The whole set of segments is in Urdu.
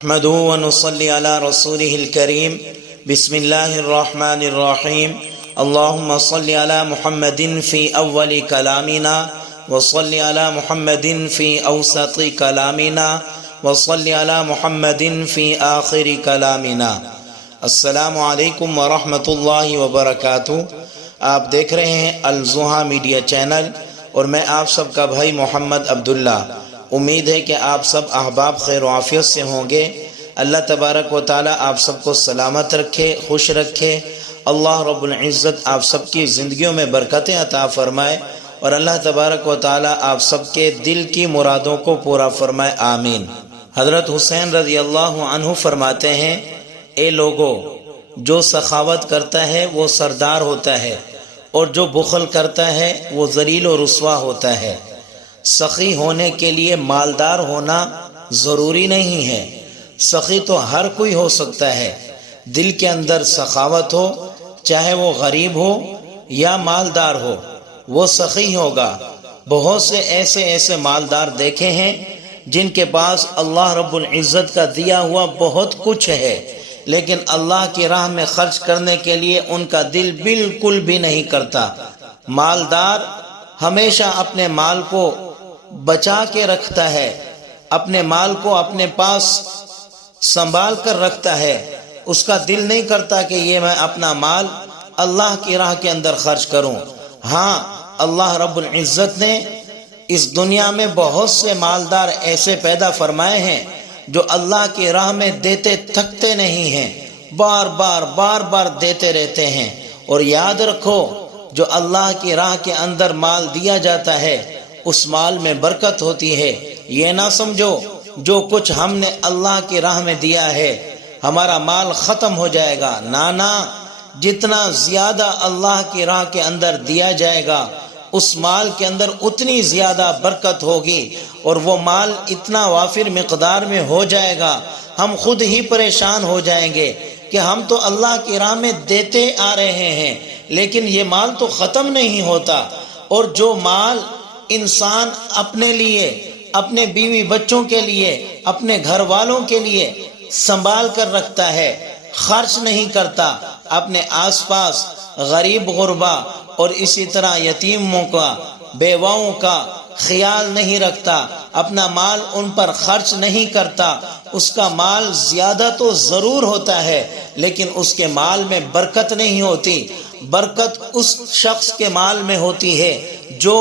نحمده ونصلي على رسوله الكريم بسم الله الرحمن الرحيم اللهم صل على محمد في أول كلامنا وصل على محمد في أوسط كلامنا وصل على محمد في آخر كلامنا۔ السلام علیکم ورحمۃ اللہ وبرکاتہ۔ آپ دیکھ رہے ہیں الضحیٰ میڈیا چینل اور میں آپ سب کا بھائی محمد عبداللہ۔ امید ہے کہ آپ سب احباب خیر و عافیت سے ہوں گے۔ اللہ تبارک و تعالی آپ سب کو سلامت رکھے، خوش رکھے۔ اللہ رب العزت آپ سب کی زندگیوں میں برکتیں عطا فرمائے اور اللہ تبارک و تعالی آپ سب کے دل کی مرادوں کو پورا فرمائے، آمین۔ حضرت حسین رضی اللہ عنہ فرماتے ہیں، اے لوگو، جو سخاوت کرتا ہے وہ سردار ہوتا ہے اور جو بخل کرتا ہے وہ ذلیل و رسوا ہوتا ہے۔ سخی ہونے کے لیے مالدار ہونا ضروری نہیں ہے، سخی تو ہر کوئی ہو سکتا ہے۔ دل کے اندر سخاوت ہو، چاہے وہ غریب ہو یا مالدار ہو، وہ سخی ہوگا۔ بہت سے ایسے مالدار دیکھے ہیں جن کے پاس اللہ رب العزت کا دیا ہوا بہت کچھ ہے، لیکن اللہ کی راہ میں خرچ کرنے کے لیے ان کا دل بالکل بھی نہیں کرتا۔ مالدار ہمیشہ اپنے مال کو بچا کے رکھتا ہے، اپنے مال کو اپنے پاس سنبھال کر رکھتا ہے۔ اس کا دل نہیں کرتا کہ یہ میں اپنا مال اللہ کی راہ کے اندر خرچ کروں۔ ہاں، اللہ رب العزت نے اس دنیا میں بہت سے مالدار ایسے پیدا فرمائے ہیں جو اللہ کی راہ میں دیتے تھکتے نہیں ہیں، بار بار دیتے رہتے ہیں۔ اور یاد رکھو، جو اللہ کی راہ کے اندر مال دیا جاتا ہے اس مال میں برکت ہوتی ہے۔ یہ نہ سمجھو جو کچھ ہم نے اللہ کی راہ میں دیا ہے ہمارا مال ختم ہو جائے گا، نہ، جتنا زیادہ اللہ کی راہ کے اندر دیا جائے گا اس مال کے اندر اتنی زیادہ برکت ہوگی اور وہ مال اتنا وافر مقدار میں ہو جائے گا، ہم خود ہی پریشان ہو جائیں گے کہ ہم تو اللہ کی راہ میں دیتے آ رہے ہیں لیکن یہ مال تو ختم نہیں ہوتا۔ اور جو مال انسان اپنے لیے، اپنے بیوی بچوں کے لیے، اپنے گھر والوں کے لیے سنبھال کر رکھتا ہے، خرچ نہیں کرتا، اپنے آس پاس غریب غربا اور اسی طرح یتیموں کا، بیواؤں کا خیال نہیں رکھتا، اپنا مال ان پر خرچ نہیں کرتا، اس کا مال زیادہ تو ضرور ہوتا ہے لیکن اس کے مال میں برکت نہیں ہوتی۔ برکت اس شخص کے مال میں ہوتی ہے جو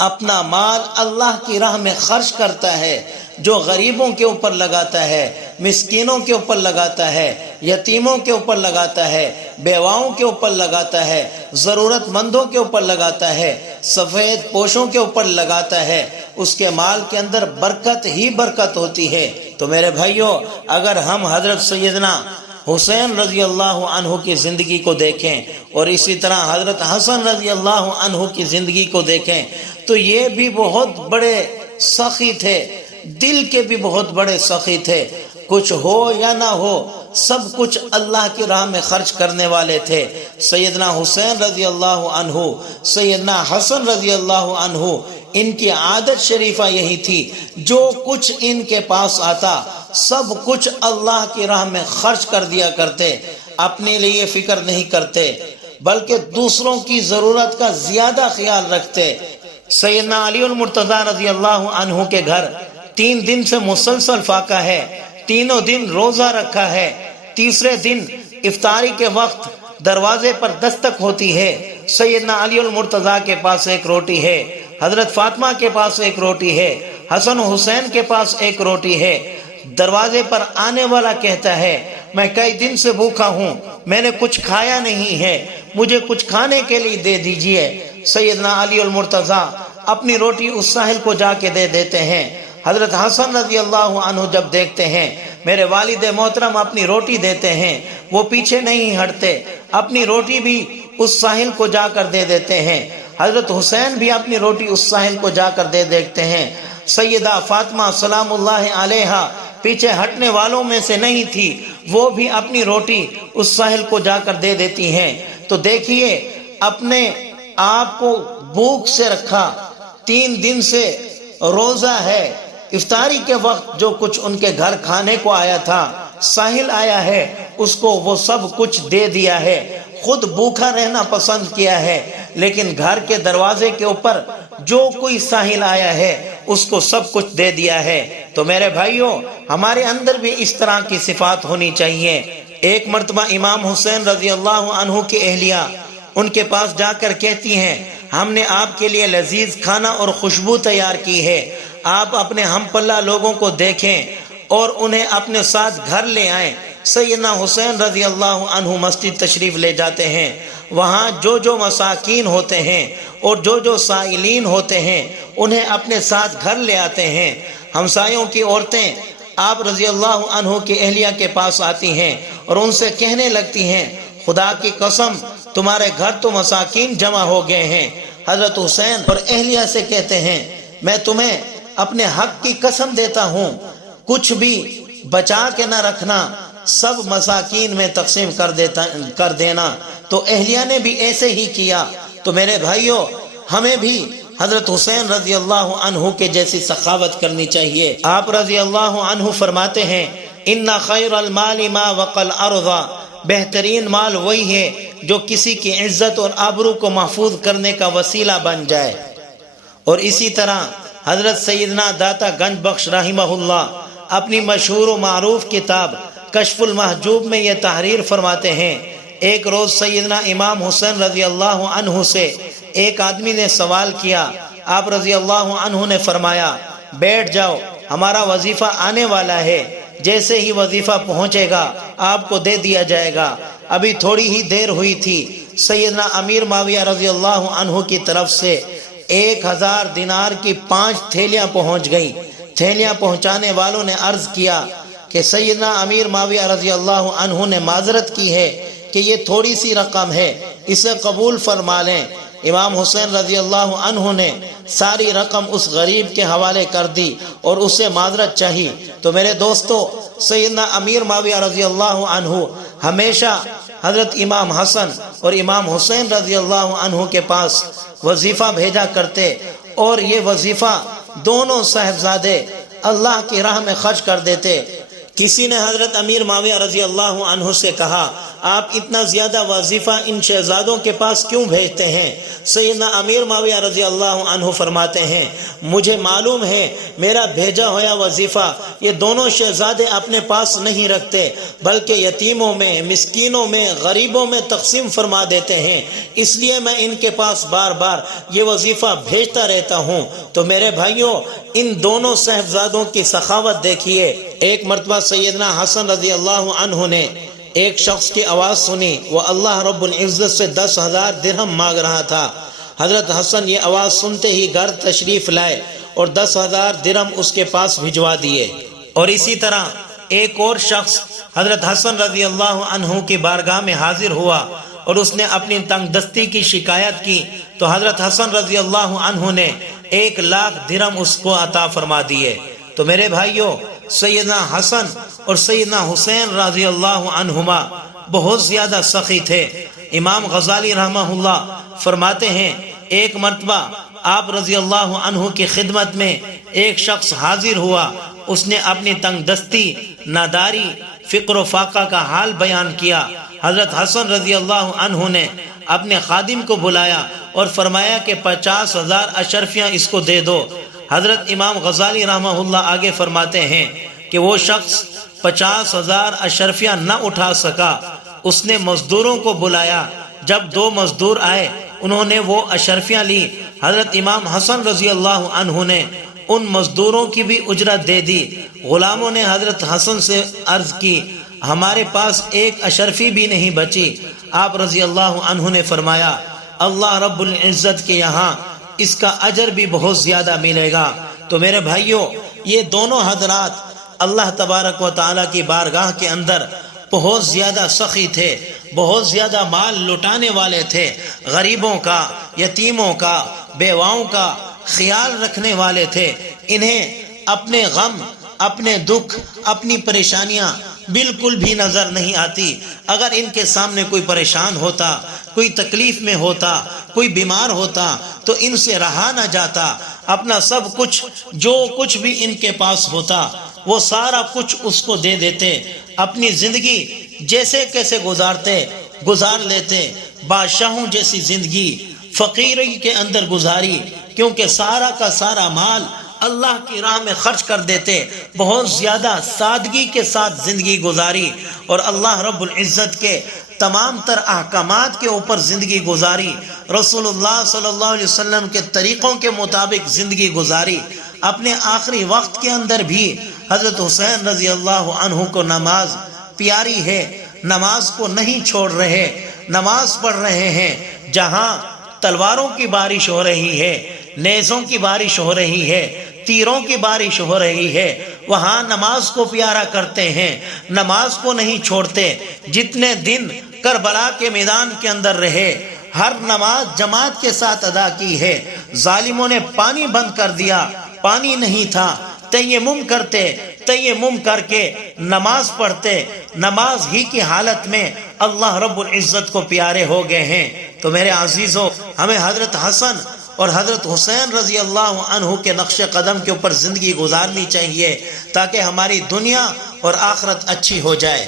اپنا مال اللہ کی راہ میں خرچ کرتا ہے، جو غریبوں کے اوپر لگاتا ہے، مسکینوں کے اوپر لگاتا ہے، یتیموں کے اوپر لگاتا ہے، بیواؤں کے اوپر لگاتا ہے، ضرورت مندوں کے اوپر لگاتا ہے، سفید پوشوں کے اوپر لگاتا ہے، اس کے مال کے اندر برکت ہی برکت ہوتی ہے۔ تو میرے بھائیوں، اگر ہم حضرت سیدنا حسین رضی اللہ عنہ کی زندگی کو دیکھیں اور اسی طرح حضرت حسن رضی اللہ عنہ کی زندگی کو دیکھیں تو یہ بھی بہت بڑے سخی تھے، دل کے بھی بہت بڑے سخی تھے۔ کچھ ہو یا نہ ہو، سب کچھ اللہ کی راہ میں خرچ کرنے والے تھے۔ سیدنا حسین رضی اللہ عنہ، سیدنا حسن رضی اللہ عنہ، ان کی عادت شریفہ یہی تھی، جو کچھ ان کے پاس آتا سب کچھ اللہ کی راہ میں خرچ کر دیا کرتے، اپنے لیے فکر نہیں کرتے بلکہ دوسروں کی ضرورت کا زیادہ خیال رکھتے۔ سیدنا علی المرتضیٰ رضی اللہ عنہ کے گھر 3 دن سے مسلسل فاقہ ہے، تینوں دن روزہ رکھا ہے، تیسرے دن افطاری کے وقت دروازے پر دستک ہوتی ہے، سیدنا علی المرتضیٰ کے پاس ایک روٹی ہے، حضرت فاطمہ کے پاس ایک روٹی ہے، حسن حسین کے پاس ایک روٹی ہے۔ دروازے پر آنے والا کہتا ہے، میں کئی دن سے بھوکا ہوں، میں نے کچھ کھایا نہیں ہے، مجھے کچھ کھانے کے لیے دے دیجئے۔ سیدنا علی المرتضیٰ اپنی روٹی اس ساحل کو جا کے دے دیتے ہیں۔ حضرت حسن رضی اللہ عنہ جب دیکھتے ہیں میرے والد محترم اپنی روٹی دیتے ہیں، وہ پیچھے نہیں ہٹتے، اپنی روٹی بھی اس ساحل کو جا کر دے دیتے ہیں۔ حضرت حسین بھی اپنی روٹی اس ساحل کو جا کر دے دیتے ہیں۔ سیدہ فاطمہ سلام اللہ علیہا پیچھے ہٹنے والوں میں سے نہیں تھی، وہ بھی اپنی روٹی اس ساحل کو جا کر دے دیتی ہیں۔ تو دیکھیے، اپنے آپ کو بھوک سے رکھا، 3 دن سے روزہ ہے، افطاری کے وقت جو کچھ ان کے گھر کھانے کو آیا تھا، ساحل آیا ہے، اس کو وہ سب کچھ دے دیا ہے۔ خود بھوکا رہنا پسند کیا ہے، لیکن گھر کے دروازے کے اوپر جو کوئی ساحل آیا ہے اس کو سب کچھ دے دیا ہے۔ تو میرے بھائیوں، ہمارے اندر بھی اس طرح کی صفات ہونی چاہیے۔ ایک مرتبہ امام حسین رضی اللہ عنہ کی اہلیہ ان کے پاس جا کر کہتی ہیں، ہم نے آپ کے لیے لذیذ کھانا اور خوشبو تیار کی ہے، آپ اپنے ہم پلہ لوگوں کو دیکھیں اور انہیں اپنے ساتھ گھر لے آئیں۔ سیدنا حسین رضی اللہ عنہ مسجد تشریف لے جاتے ہیں، وہاں جو مساکین ہوتے ہیں اور جو سائلین ہوتے ہیں انہیں اپنے ساتھ گھر لے آتے ہیں۔ ہمسایوں کی عورتیں آپ رضی اللہ عنہ کی اہلیہ کے پاس آتی ہیں اور ان سے کہنے لگتی ہیں، خدا کی قسم تمہارے گھر تو مساکین جمع ہو گئے ہیں۔ حضرت حسین اور اہلیہ سے کہتے ہیں، میں تمہیں اپنے حق کی قسم دیتا ہوں، کچھ بھی بچا کے نہ رکھنا، سب مساکین میں تقسیم کر دینا۔ تو اہلیہ نے بھی ایسے ہی کیا۔ تو میرے بھائیوں، ہمیں بھی حضرت حسین رضی اللہ عنہ کے جیسی سخاوت کرنی چاہیے۔ آپ رضی اللہ عنہ فرماتے ہیں، ان خیر المال ما وقى الارض، بہترین مال وہی ہے جو کسی کی عزت اور آبرو کو محفوظ کرنے کا وسیلہ بن جائے۔ اور اسی طرح حضرت سیدنا داتا گنج بخش رحمہ اللہ اپنی مشہور و معروف کتاب کشف المحجوب میں یہ تحریر فرماتے ہیں، ایک روز سیدنا امام حسین رضی اللہ عنہ سے ایک آدمی نے سوال کیا۔ آپ رضی اللہ عنہ نے فرمایا، بیٹھ جاؤ، ہمارا وظیفہ آنے والا ہے، جیسے ہی وظیفہ پہنچے گا آپ کو دے دیا جائے گا۔ ابھی تھوڑی ہی دیر ہوئی تھی، سیدنا امیر معاویہ رضی اللہ عنہ کی طرف سے 1000 دینار کی 5 تھیلیاں پہنچ گئیں۔ تھیلیاں پہنچانے والوں نے عرض کیا کہ سیدنا امیر معاویہ رضی اللہ عنہ نے معذرت کی ہے کہ یہ تھوڑی سی رقم ہے، اسے قبول فرما لیں۔ امام حسین رضی اللہ عنہ نے ساری رقم اس غریب کے حوالے کر دی اور اسے معذرت چاہی۔ تو میرے دوستو، سیدنا امیر معاویہ رضی اللہ عنہ ہمیشہ حضرت امام حسن اور امام حسین رضی اللہ عنہ کے پاس وظیفہ بھیجا کرتے، اور یہ وظیفہ دونوں صاحبزادے اللہ کی راہ میں خرچ کر دیتے۔ کسی نے حضرت امیر معاویہ رضی اللہ عنہ سے کہا، آپ اتنا زیادہ وظیفہ ان شہزادوں کے پاس کیوں بھیجتے ہیں؟ سیدنا امیر معاویہ رضی اللہ عنہ فرماتے ہیں، مجھے معلوم ہے میرا بھیجا ہوا وظیفہ یہ دونوں شہزادے اپنے پاس نہیں رکھتے، بلکہ یتیموں میں، مسکینوں میں، غریبوں میں تقسیم فرما دیتے ہیں، اس لیے میں ان کے پاس بار بار یہ وظیفہ بھیجتا رہتا ہوں۔ تو میرے بھائیوں، ان دونوں صاحبزادوں کی سخاوت دیکھیے۔ ایک مرتبہ سیدنا حسن رضی اللہ عنہ نے ایک شخص کی آواز سنی، وہ اللہ رب العزت سے 10,000 درہم مانگ رہا تھا۔ حضرت حسن یہ آواز سنتے ہی گھر تشریف لائے اور 10,000 درہم اس کے پاس بھجوا دیے۔ اور اسی طرح ایک اور شخص حضرت حسن رضی اللہ عنہ کی بارگاہ میں حاضر ہوا اور اس نے اپنی تنگ دستی کی شکایت کی، تو حضرت حسن رضی اللہ عنہ نے 1,00,000 درہم اس کو عطا فرما دیے۔ تو میرے بھائیوں، سیدنا حسن اور سیدنا حسین رضی اللہ عنہما بہت زیادہ سخی تھے۔ امام غزالی رحمہ اللہ فرماتے ہیں، ایک مرتبہ آپ رضی اللہ عنہ کی خدمت میں ایک شخص حاضر ہوا، اس نے اپنی تنگ دستی، ناداری، فقر و فاقہ کا حال بیان کیا۔ حضرت حسن رضی اللہ عنہ نے اپنے خادم کو بلایا اور فرمایا کہ 50,000 اشرفیاں اس کو دے دو۔ حضرت امام غزالی رحمہ اللہ آگے فرماتے ہیں کہ وہ شخص 50,000 اشرفیاں نہ اٹھا سکا، اس نے مزدوروں کو بلایا، جب 2 مزدور آئے انہوں نے وہ اشرفیاں لی۔ حضرت امام حسن رضی اللہ عنہ نے ان مزدوروں کی بھی اجرت دے دی۔ غلاموں نے حضرت حسن سے عرض کی، ہمارے پاس 1 اشرفی بھی نہیں بچی۔ آپ رضی اللہ عنہ نے فرمایا، اللہ رب العزت کے یہاں اس کا اجر بھی بہت زیادہ ملے گا۔ تو میرے بھائیوں، یہ دونوں حضرات اللہ تبارک و تعالیٰ کی بارگاہ کے اندر بہت زیادہ سخی تھے، بہت زیادہ مال لٹانے والے تھے، غریبوں کا، یتیموں کا، بیواؤں کا خیال رکھنے والے تھے۔ انہیں اپنے غم، اپنے دکھ، اپنی پریشانیاں بالکل بھی نظر نہیں آتی۔ اگر ان کے سامنے کوئی پریشان ہوتا، کوئی تکلیف میں ہوتا، کوئی بیمار ہوتا تو ان سے رہا نہ جاتا، اپنا سب کچھ جو کچھ بھی ان کے پاس ہوتا وہ سارا کچھ اس کو دے دیتے، اپنی زندگی جیسے کیسے گزار لیتے، بادشاہوں جیسی زندگی فقیری کے اندر گزاری، کیونکہ سارا کا سارا مال اللہ کی راہ میں خرچ کر دیتے، بہت زیادہ سادگی کے ساتھ زندگی گزاری اور اللہ رب العزت کے تمام تر احکامات کے اوپر زندگی گزاری، رسول اللہ صلی اللہ علیہ وسلم کے طریقوں کے مطابق زندگی گزاری۔ اپنے آخری وقت کے اندر بھی حضرت حسین رضی اللہ عنہ کو نماز پیاری ہے، نماز کو نہیں چھوڑ رہے، نماز پڑھ رہے ہیں، جہاں تلواروں کی بارش ہو رہی ہے، نیزوں کی بارش ہو رہی ہے، تیروں کی بارش ہو رہی ہے، وہاں نماز کو پیارا کرتے ہیں، نماز کو نہیں چھوڑتے۔ جتنے دن کربلا کے میدان کے اندر رہے، ہر نماز جماعت کے ساتھ ادا کی ہے۔ ظالموں نے پانی بند کر دیا، پانی نہیں تھا، تیمم کرتے، تیمم کر کے نماز پڑھتے، نماز ہی کی حالت میں اللہ رب العزت کو پیارے ہو گئے ہیں۔ تو میرے عزیزوں، ہمیں حضرت حسن اور حضرت حسین رضی اللہ عنہ کے نقش قدم کے اوپر زندگی گزارنی چاہیے، تاکہ ہماری دنیا اور آخرت اچھی ہو جائے۔